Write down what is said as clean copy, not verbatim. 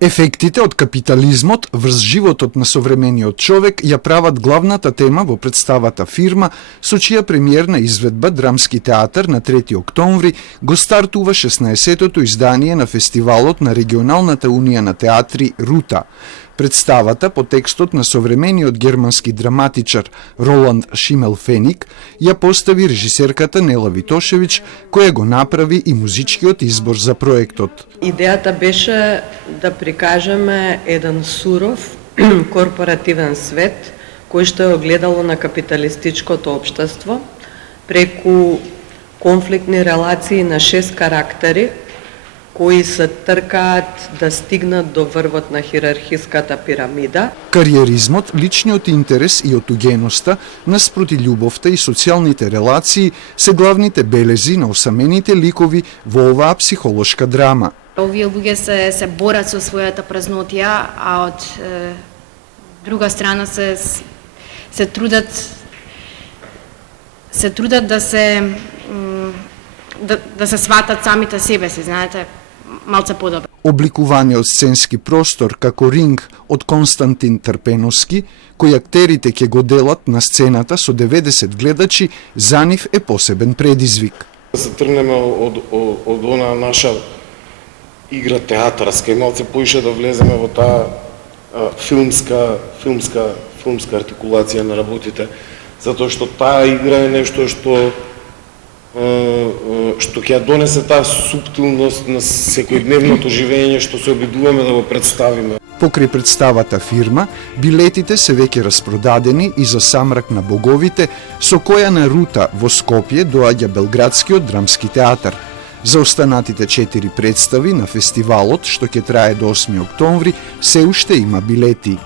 Ефектите од капитализмот врз животот на современиот човек ја прават главната тема во представата Фирма, со чија премиерна изведба Драмски театар на 3 октомври го стартува 16-тото издание на фестивалот на Регионалната унија на театри Рута. Представата по текстот на современиот германски драматичар Роланд Шимелфеник ја постави режисерката Нела Витошевиќ, која го направи и музичкиот избор за проектот. Идејата беше да прикажеме еден суров корпоративен свет кој што е огледало на капиталистичкото општество преку конфликтни релации на 6 карактери кои се тркаат да стигнат до врвот на хиерархиската пирамида. Кариеризмот, личниот интерес и отугеноста, наспроти љубовта и социјалните релации се главните белези на осамените ликови во оваа психолошка драма. Овие луѓе се борат со својата празнотија, а од друга страна се трудат да се сватат самите себе си, знаете, малце подобро. Обликуваниот сценски простор како ринг од Константин Трпеновски, кој актерите ќе го делат на сцената со 90 гледачи, за нив е посебен предизвик. Да се тргнеме од она наша игра театарска и малце поише да влеземе во таа филмска артикулација на работите, затоа што таа игра е нешто што ќе донесе таа суптилност на секојдневното живење што се обидуваме да го представиме. Покрај представата Фирма, билетите се веќе распродадени и за Самрак на боговите, со која на Рута во Скопје доаѓа Белградскиот драмски театар. За останатите 4 представи на фестивалот, што ќе трае до 8 октомври, се уште има билети.